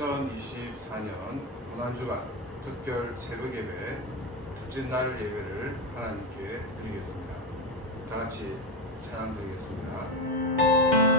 2024년 고난주간 특별 새벽 예배 둘째 날 예배를 하나님께 드리겠습니다. 다 같이 찬양 드리겠습니다.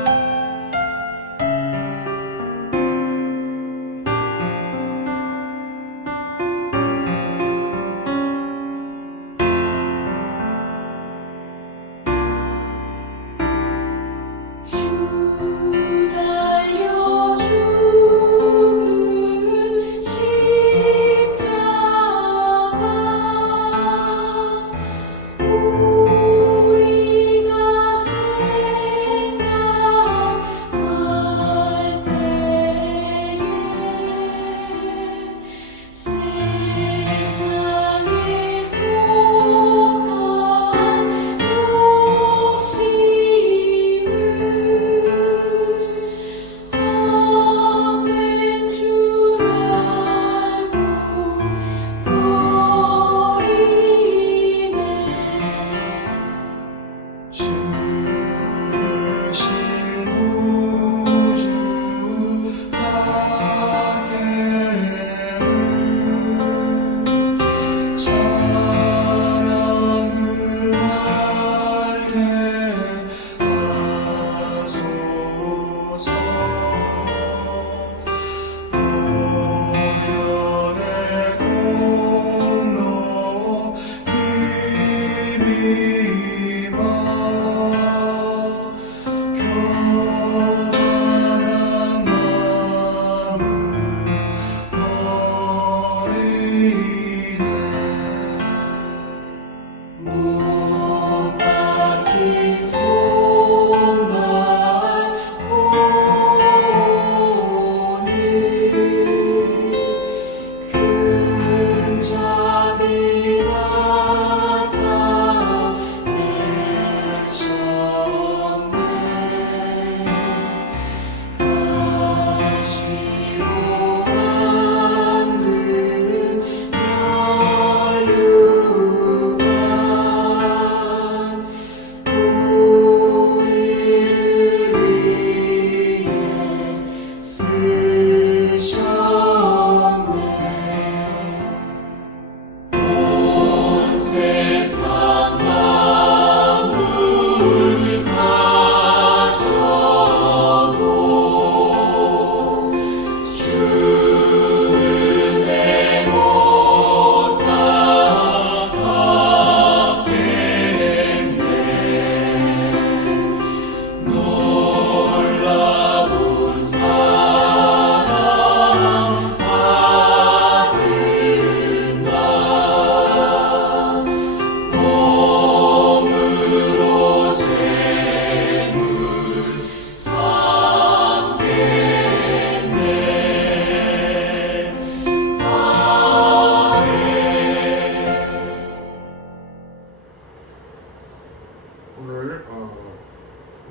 오늘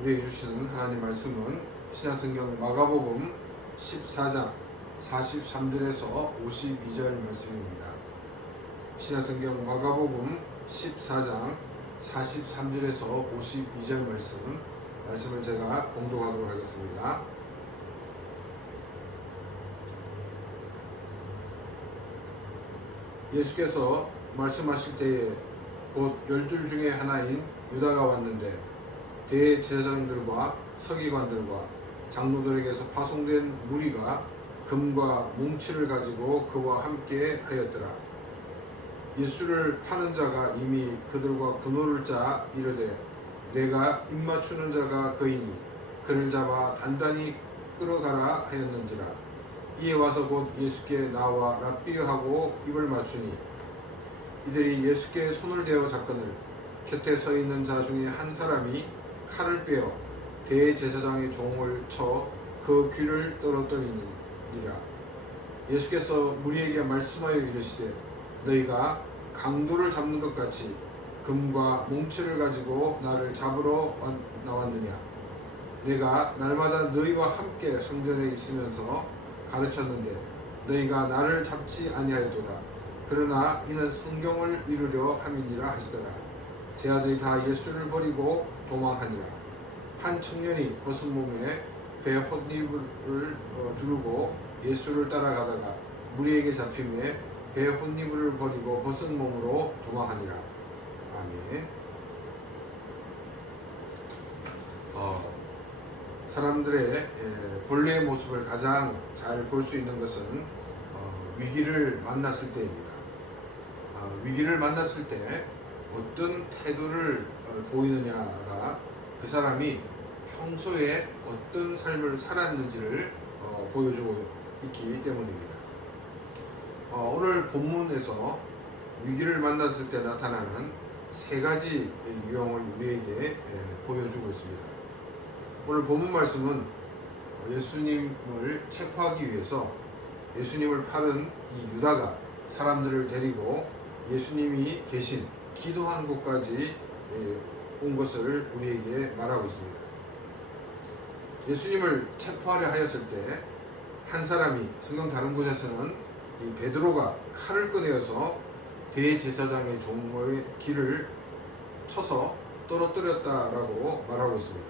우리에게 주시는 하나님 말씀은 신약성경 마가복음 14장 43절에서 52절 말씀입니다. 신약성경 마가복음 14장 43절에서 52절 말씀을 제가 공독하도록 하겠습니다. 예수께서 말씀하실 때에 곧 12 중에 하나인 유다가 왔는데 대제사장들과 서기관들과 장로들에게서 파송된 무리가 금과 뭉치를 가지고 그와 함께 하였더라. 예수를 파는 자가 이미 그들과 분노를 짜 이르되 내가 입맞추는 자가 그이니 그를 잡아 단단히 끌어가라 하였는지라. 이에 와서 곧 예수께 나와 랍비여 하고 입을 맞추니 이들이 예수께 손을 대어 잡거늘 곁에 서 있는 자 중에 한 사람이 칼을 빼어 대제사장의 종을 쳐 그 귀를 떨어뜨리니라. 예수께서 무리에게 말씀하여 이르시되 너희가 강도를 잡는 것 같이 금과 뭉치를 가지고 나를 잡으러 나왔느냐. 내가 날마다 너희와 함께 성전에 있으면서 가르쳤는데 너희가 나를 잡지 아니하였도다. 그러나 이는 성경을 이루려 함이니라 하시더라. 제 아들이 다 예수를 버리고 도망하니라. 한 청년이 벗은 몸에 배 헛입을 두르고 예수를 따라가다가 무리에게 잡힘에 배 혼니물을 버리고 벗은 몸으로 도망하니라. 아멘. 사람들의 본래의 모습을 가장 잘 볼 수 있는 것은 위기를 만났을 때입니다. 위기를 만났을 때 어떤 태도를 보이느냐가 그 사람이 평소에 어떤 삶을 살았는지를 보여주고 있기 때문입니다. 오늘 본문에서 위기를 만났을 때 나타나는 세 가지 유형을 우리에게 보여주고 있습니다. 오늘 본문 말씀은 예수님을 체포하기 위해서 예수님을 파는 이 유다가 사람들을 데리고 예수님이 계신 기도하는 곳까지 온 것을 우리에게 말하고 있습니다. 예수님을 체포하려 하였을 때 한 사람이, 성경 다른 곳에서는 이 베드로가 칼을 꺼내어서 대제사장의 종의 길을 쳐서 떨어뜨렸다라고 말하고 있습니다.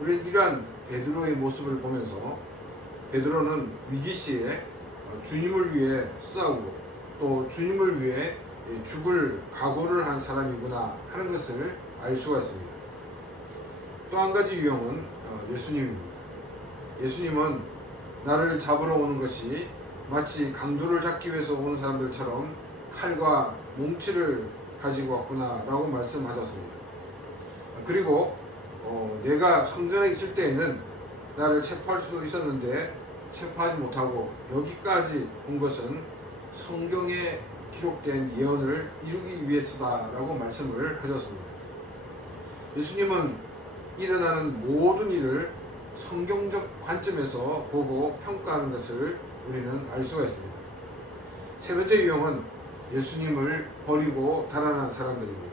우리는 이러한 베드로의 모습을 보면서 베드로는 위기시에 주님을 위해 싸우고 또 주님을 위해 죽을 각오를 한 사람이구나 하는 것을 알 수가 있습니다. 또 한 가지 유형은 예수님입니다. 예수님은 나를 잡으러 오는 것이 마치 강도를 잡기 위해서 오는 사람들처럼 칼과 몽치를 가지고 왔구나 라고 말씀하셨습니다. 그리고 내가 성전에 있을 때에는 나를 체포할 수도 있었는데 체포하지 못하고 여기까지 온 것은 성경에 기록된 예언을 이루기 위해서다라고 말씀을 하셨습니다. 예수님은 일어나는 모든 일을 성경적 관점에서 보고 평가하는 것을 우리는 알 수가 있습니다. 세 번째 유형은 예수님을 버리고 달아난 사람들입니다.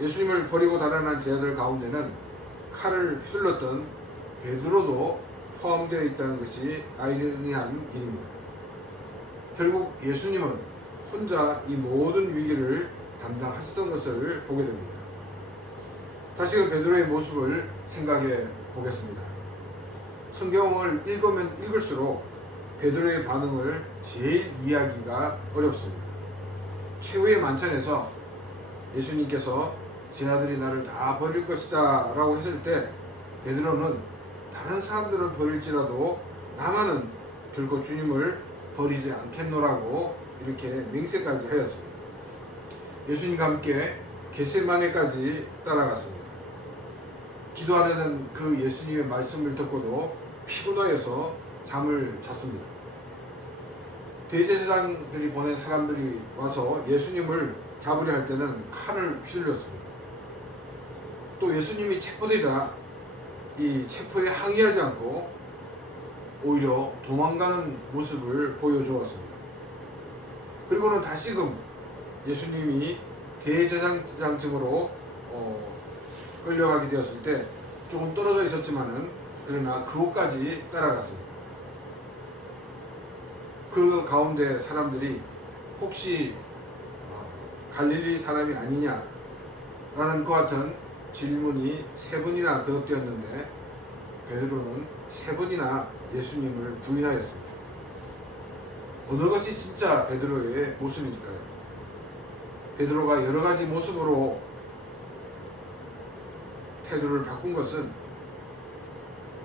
예수님을 버리고 달아난 제자들 가운데는 칼을 휘둘렀던 베드로도 포함되어 있다는 것이 아이러니한 일입니다. 결국 예수님은 혼자 이 모든 위기를 담당하셨던 것을 보게 됩니다. 다시금 베드로의 모습을 생각해 보겠습니다. 성경을 읽으면 읽을수록 베드로의 반응을 제일 이해하기가 어렵습니다. 최후의 만찬에서 예수님께서 제자들이 나를 다 버릴 것이다 라고 했을 때 베드로는 다른 사람들은 버릴지라도 나만은 결코 주님을 버리지 않겠노라고 이렇게 맹세까지 하였습니다. 예수님과 함께 겟세마네까지 따라갔습니다. 기도하려는 그 예수님의 말씀을 듣고도 피곤하여서 잠을 잤습니다. 대제사장들이 보낸 사람들이 와서 예수님을 잡으려 할 때는 칼을 휘둘렀습니다. 또 예수님이 체포되자 이 체포에 항의하지 않고 오히려 도망가는 모습을 보여주었습니다. 그리고는 다시금 예수님이 대제사장층으로 끌려가게 되었을 때 조금 떨어져 있었지만은 그러나 그곳까지 따라갔습니다. 그 가운데 사람들이 혹시 갈릴리 사람이 아니냐라는 것 같은 질문이 세 번이나 거듭되었는데 베드로는 세 번이나 예수님을 부인하였습니다. 어느 것이 진짜 베드로의 모습일까요? 베드로가 여러 가지 모습으로 태도를 바꾼 것은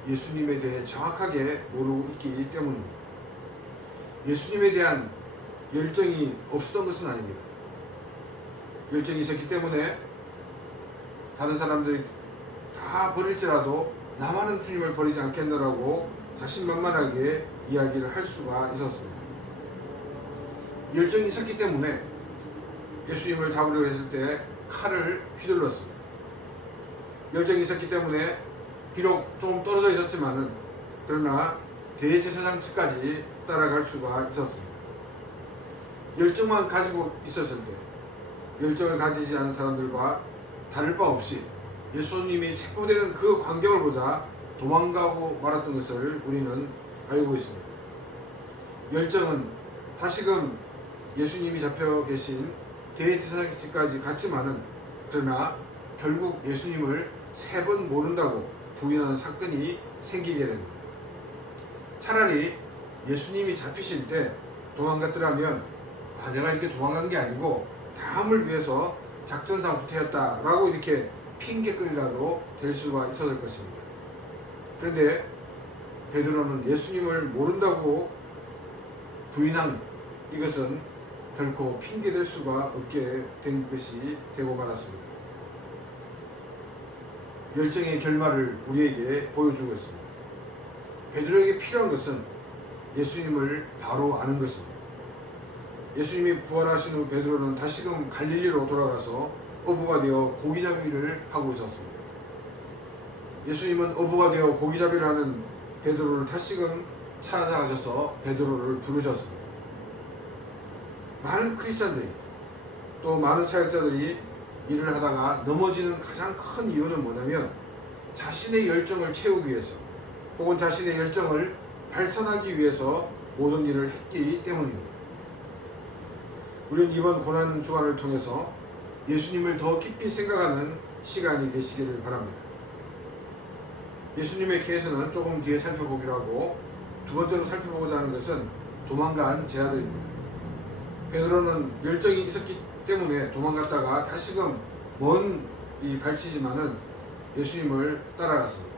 예수님에 대해 정확하게 모르고 있기 때문입니다. 예수님에 대한 열정이 없었던 것은 아닙니다. 열정이 있었기 때문에 다른 사람들이 다 버릴지라도 나만은 주님을 버리지 않겠노라고 자신만만하게 이야기를 할 수가 있었습니다. 열정이 있었기 때문에 예수님을 잡으려고 했을 때 칼을 휘둘렀습니다. 열정이 있었기 때문에 비록 조금 떨어져 있었지만은 그러나 대제사장 측까지 따라갈 수가 있었습니다. 열정만 가지고 있었을 때 열정을 가지지 않은 사람들과 다를 바 없이 예수님이 체포되는 그 광경을 보자 도망가고 말았던 것을 우리는 알고 있습니다. 열정은 다시금 예수님이 잡혀 계신 대제사장직까지 갔지만은 그러나 결국 예수님을 세 번 모른다고 부인하는 사건이 생기게 됩니다. 차라리 예수님이 잡히실 때 도망갔더라면 내가 이렇게 도망간 게 아니고 다음을 위해서 작전상 후퇴했다라고 이렇게 핑계거리라도 될 수가 있었을 것입니다. 그런데 베드로는 예수님을 모른다고 부인한 이것은 결코 핑계될 수가 없게 된 것이 되고 말았습니다. 열정의 결말을 우리에게 보여주고 있습니다. 베드로에게 필요한 것은 예수님을 바로 아는 것입니다. 예수님이 부활하신 후 베드로는 다시금 갈릴리로 돌아가서 어부가 되어 고기잡이를 하고 있었습니다. 예수님은 어부가 되어 고기잡이를 하는 베드로를 다시금 찾아가셔서 베드로를 부르셨습니다. 많은 크리스찬들이 또 많은 사역자들이 일을 하다가 넘어지는 가장 큰 이유는 뭐냐면 자신의 열정을 채우기 위해서 혹은 자신의 열정을 발산하기 위해서 모든 일을 했기 때문입니다. 우리는 이번 고난 주간을 통해서 예수님을 더 깊이 생각하는 시간이 되시기를 바랍니다. 예수님의 케이스는 조금 뒤에 살펴보기로 하고 두 번째로 살펴보고자 하는 것은 도망간 제자들입니다. 베드로는 열정이 있었기 때문에 도망갔다가 다시금 먼 발치지만은 예수님을 따라갔습니다.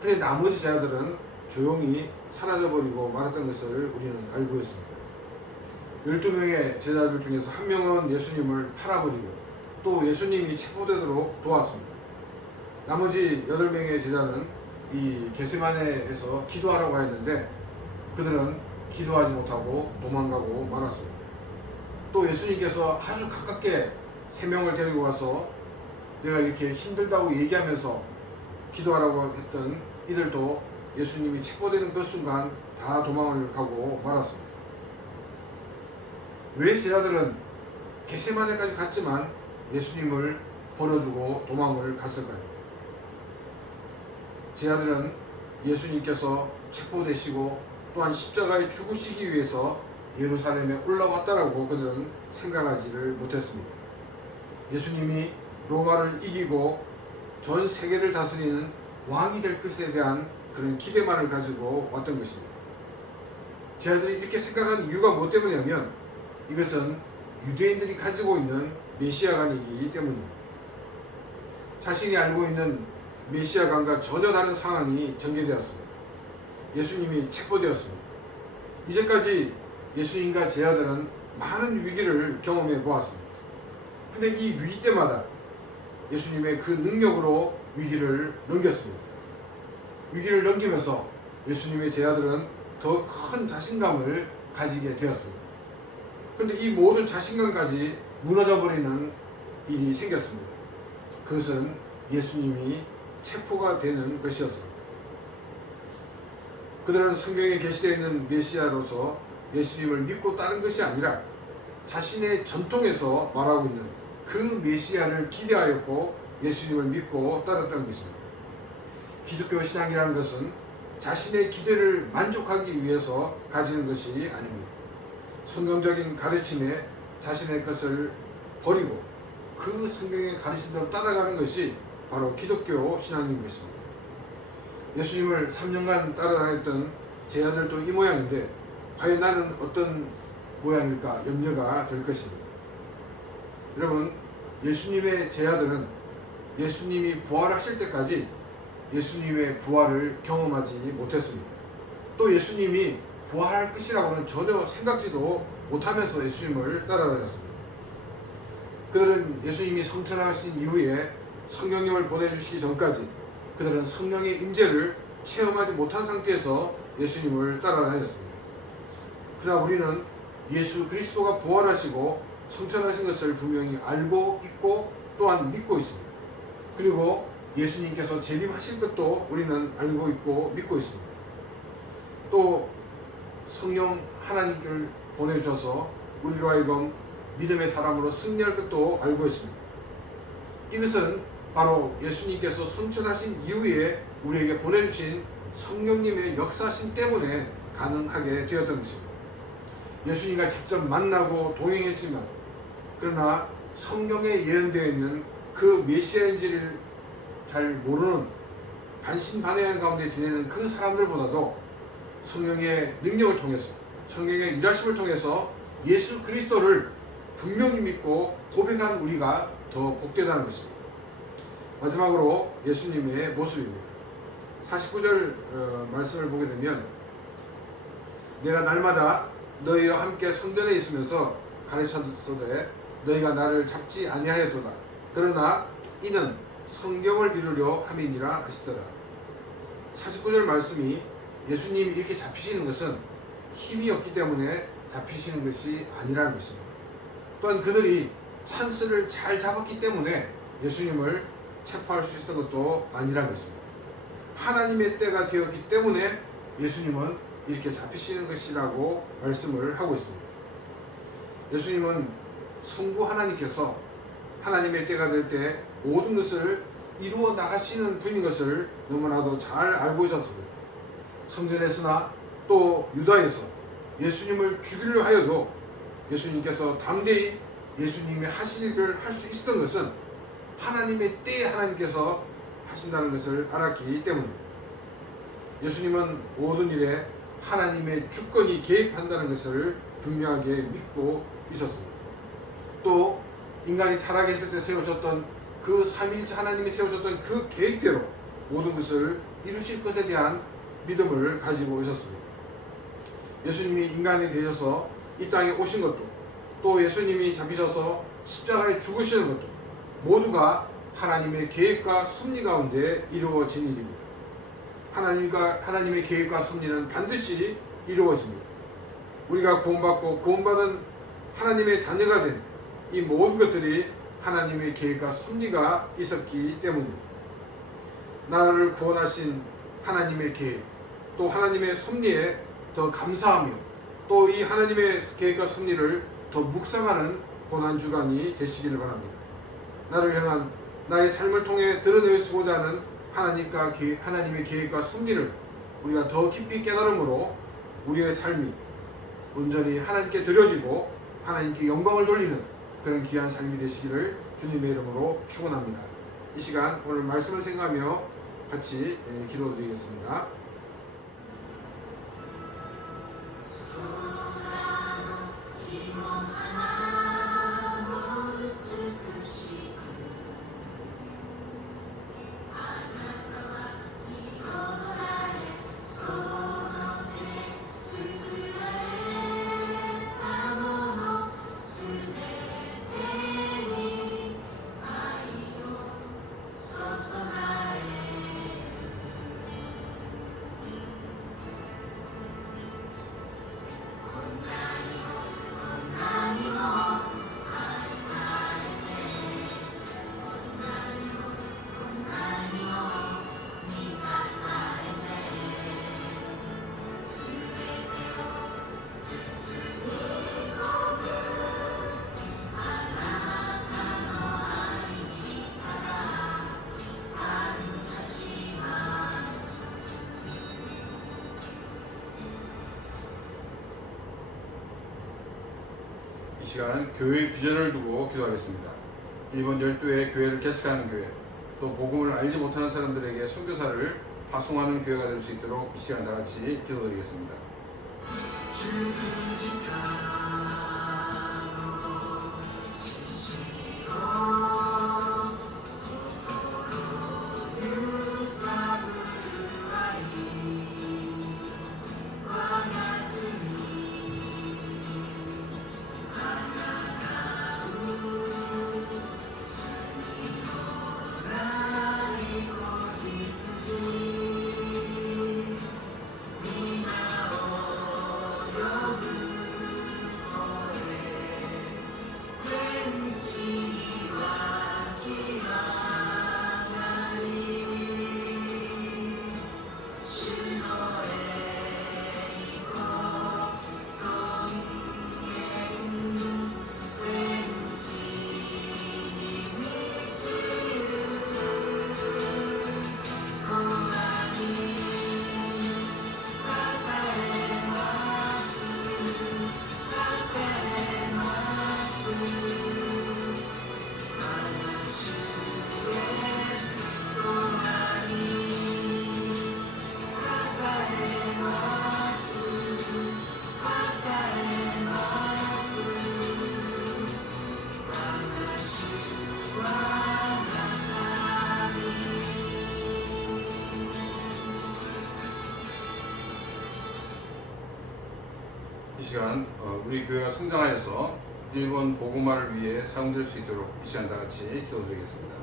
그런데 나머지 제자들은 조용히 사라져버리고 말았던 것을 우리는 알고 있습니다. 12명의 제자들 중에서 한 명은 예수님을 팔아버리고 또 예수님이 체포되도록 도왔습니다. 나머지 8명의 제자는 이 겟세마네에서 기도하라고 했는데 그들은 기도하지 못하고 도망가고 말았습니다. 또 예수님께서 아주 가깝게 3명을 데리고 와서 내가 이렇게 힘들다고 얘기하면서 기도하라고 했던 이들도 예수님이 체포되는 그 순간 다 도망을 가고 말았습니다. 왜 제자들은 겟세마네까지 갔지만 예수님을 버려두고 도망을 갔을까요? 제자들은 예수님께서 체포되시고 또한 십자가에 죽으시기 위해서 예루살렘에 올라왔다라고 그들은 생각하지를 못했습니다. 예수님이 로마를 이기고 전 세계를 다스리는 왕이 될 것에 대한 그런 기대만을 가지고 왔던 것입니다. 제자들이 이렇게 생각한 이유가 뭐 때문이냐면 이것은 유대인들이 가지고 있는 메시아관이기 때문입니다. 자신이 알고 있는 메시아관과 전혀 다른 상황이 전개되었습니다. 예수님이 체포되었습니다. 이제까지 예수님과 제자들은 많은 위기를 경험해 보았습니다. 근데 이 위기 때마다 예수님의 그 능력으로 위기를 넘겼습니다. 위기를 넘기면서 예수님의 제자들은 더 큰 자신감을 가지게 되었습니다. 그런데 이 모든 자신감까지 무너져버리는 일이 생겼습니다. 그것은 예수님이 체포가 되는 것이었습니다. 그들은 성경에 게시되어 있는 메시아로서 예수님을 믿고 따른 것이 아니라 자신의 전통에서 말하고 있는 그 메시아를 기대하였고 예수님을 믿고 따랐던 것입니다. 기독교 신앙이라는 것은 자신의 기대를 만족하기 위해서 가지는 것이 아닙니다. 성경적인 가르침에 자신의 것을 버리고 그 성경의 가르침대로 따라가는 것이 바로 기독교 신앙인 것입니다. 예수님을 3년간 따라다녔던 제자들도 이 모양인데 과연 나는 어떤 모양일까 염려가 될 것입니다. 여러분, 예수님의 제자들은 예수님이 부활하실 때까지 예수님의 부활을 경험하지 못했습니다. 또 예수님이 부활할 것이라고는 전혀 생각지도 못하면서 예수님을 따라다녔습니다. 그들은 예수님이 성천하신 이후에 성령님을 보내주시기 전까지 그들은 성령의 임재를 체험하지 못한 상태에서 예수님을 따라다녔습니다. 그러나 우리는 예수 그리스도가 부활하시고 성천하신 것을 분명히 알고 있고 또한 믿고 있습니다. 그리고 예수님께서 재림하실 것도 우리는 알고 있고 믿고 있습니다. 또 성령 하나님을 보내주셔서 우리로 하여금 믿음의 사람으로 승리할 것도 알고 있습니다. 이것은 바로 예수님께서 성천하신 이후에 우리에게 보내주신 성령님의 역사심 때문에 가능하게 되었던 것입니다. 예수님과 직접 만나고 동행했지만 그러나 성경에 예언되어 있는 그 메시아인지를 잘 모르는 반신반의하는 가운데 지내는 그 사람들보다도 성령의 능력을 통해서, 성령의 일하심을 통해서 예수 그리스도를 분명히 믿고 고백한 우리가 더 복되다는 것입니다. 마지막으로 예수님의 모습입니다. 49절 말씀을 보게 되면 내가 날마다 너희와 함께 성전에 있으면서 가르쳤으되 너희가 나를 잡지 아니하였도다. 그러나 이는 성경을 이루려 함이니라 하시더라. 49절 말씀이 예수님이 이렇게 잡히시는 것은 힘이 없기 때문에 잡히시는 것이 아니라는 것입니다. 또한 그들이 찬스를 잘 잡았기 때문에 예수님을 체포할 수 있었던 것도 아니라는 것입니다. 하나님의 때가 되었기 때문에 예수님은 이렇게 잡히시는 것이라고 말씀을 하고 있습니다. 예수님은 성부 하나님께서 하나님의 때가 될 때 모든 것을 이루어 나가시는 분인 것을 너무나도 잘 알고 있었습니다. 성전에서나 또 유다에서 예수님을 죽이려 하여도 예수님께서 담대히 예수님이 하실 일을 할 수 있었던 것은 하나님의 때에 하나님께서 하신다는 것을 알았기 때문입니다. 예수님은 모든 일에 하나님의 주권이 개입한다는 것을 분명하게 믿고 있었습니다. 또 인간이 타락했을 때 세우셨던 그 삼위일체 하나님이 세우셨던 그 계획대로 모든 것을 이루실 것에 대한 믿음을 가지고 있었습니다. 예수님이 인간이 되셔서 이 땅에 오신 것도, 또 예수님이 잡히셔서 십자가에 죽으시는 것도 모두가 하나님의 계획과 섭리 가운데 이루어진 일입니다. 하나님의 계획과 섭리는 반드시 이루어집니다. 우리가 구원받고 구원받은 하나님의 자녀가 된 이 모든 것들이 하나님의 계획과 섭리가 있었기 때문입니다. 나를 구원하신 하나님의 계획, 또 하나님의 섭리에 더 감사하며 또 이 하나님의 계획과 섭리를 더 묵상하는 고난주간이 되시기를 바랍니다. 나를 향한 나의 삶을 통해 드러내시고자 하는 하나님의 계획과 섭리를 우리가 더 깊이 깨달음으로 우리의 삶이 온전히 하나님께 드려지고 하나님께 영광을 돌리는 그런 귀한 삶이 되시기를 주님의 이름으로 축원합니다. 이 시간 오늘 말씀을 생각하며 같이 기도드리겠습니다. 이 시간은 교회의 비전을 두고 기도하겠습니다. 일본 열도의 교회를 개척하는 교회, 또 복음을 알지 못하는 사람들에게 선교사를 파송하는 교회가 될 수 있도록 이 시간 다 같이 기도드리겠습니다. 이 시간 우리 교회가 성장하여서 일본 복음화를 위해 사용될 수 있도록 이 시간 다 같이 기도드리겠습니다.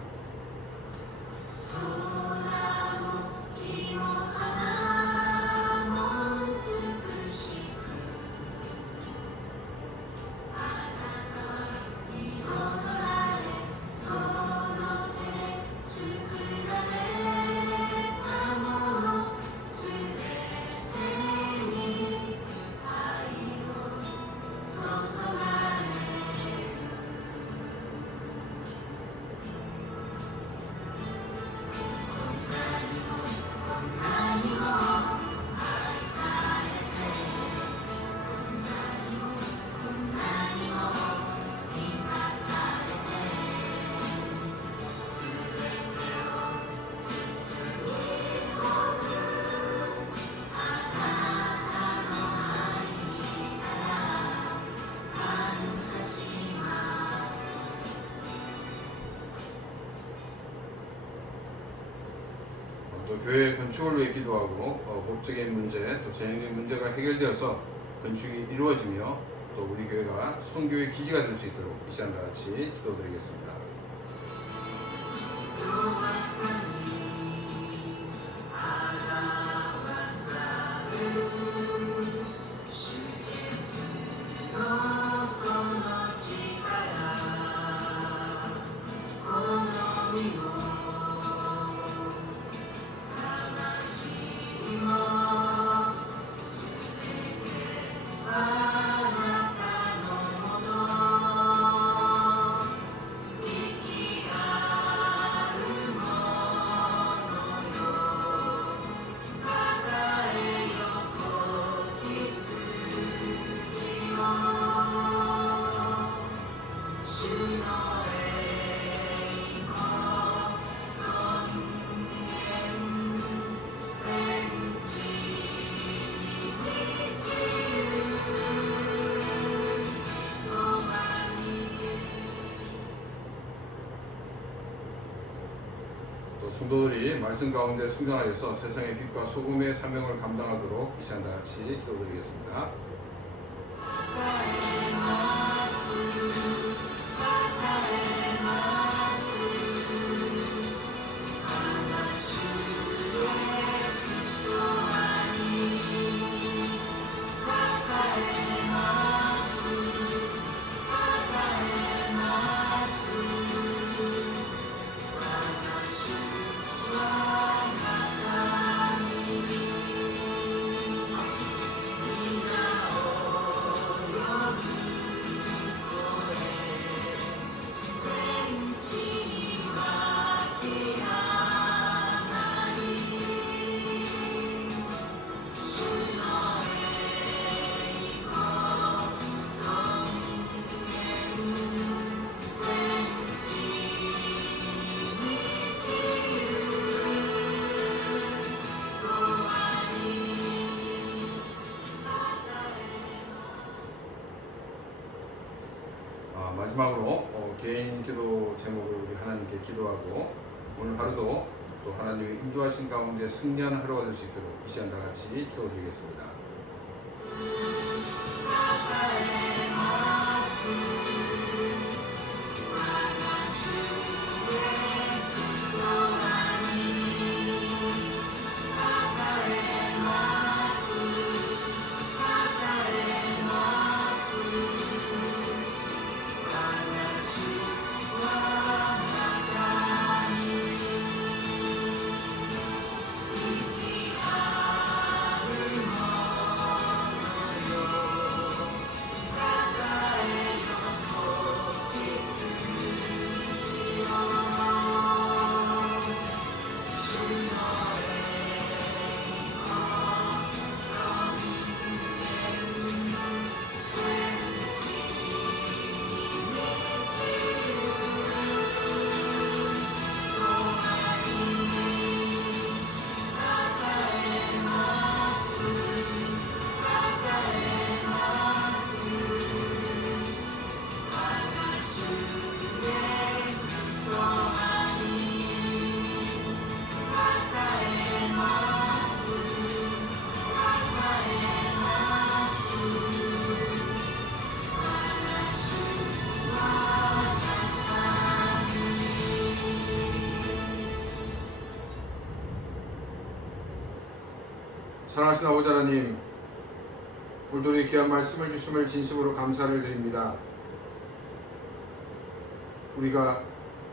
또 교회 건축을 위해 기도하고 법적인 문제, 또 재정적인 문제가 해결되어서 건축이 이루어지며 또 우리 교회가 선교의 기지가 될 수 있도록 이 시간 다 같이 기도드리겠습니다. 또 성도들이 말씀 가운데 성장하여서 세상의 빛과 소금의 사명을 감당하도록 이 시간 다 같이 기도드리겠습니다. 마지막으로 개인 기도 제목을 우리 하나님께 기도하고 오늘 하루도 또 하나님의 인도하신 가운데 승리하는 하루가 될 수 있도록 이 시간 다 같이 기도드리겠습니다. 사랑하신 아버지 하나님, 오늘도 이 귀한 말씀을 주심을 진심으로 감사를 드립니다. 우리가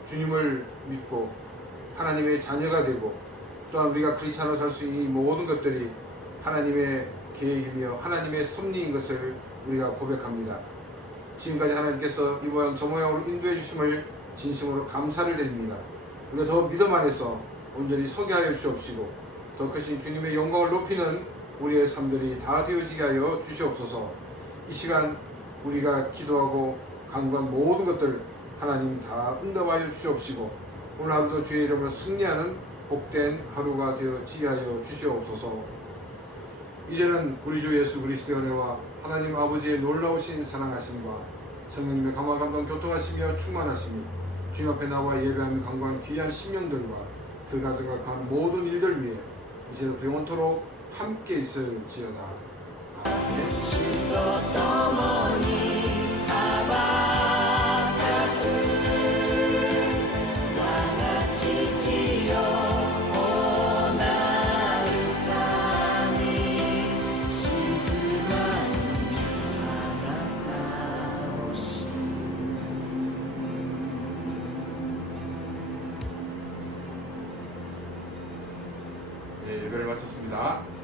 주님을 믿고 하나님의 자녀가 되고 또한 우리가 크리스찬으로 살 수 있는 이 모든 것들이 하나님의 계획이며 하나님의 섭리인 것을 우리가 고백합니다. 지금까지 하나님께서 이 모양 저 모양으로 인도해 주심을 진심으로 감사를 드립니다. 우리가 더 믿음 안에서 온전히 서게 하여 주시옵시고 더 크신 주님의 영광을 높이는 우리의 삶들이 다 되어지게 하여 주시옵소서. 이 시간 우리가 기도하고 간구한 모든 것들 하나님 다 응답하여 주시옵시고 오늘 하루도 주의 이름으로 승리하는 복된 하루가 되어지게 하여 주시옵소서. 이제는 우리 주 예수 그리스도의 은혜와 하나님 아버지의 놀라우신 사랑하심과 성령님의 감화 감동 교통하시며 충만하심이 주님 앞에 나와 예배하며 간구한 귀한 심령들과 그 가정과 그 하는 모든 일들 위해 이제부터 영원토록 함께 있을지어다. 네, 예배를 마쳤습니다.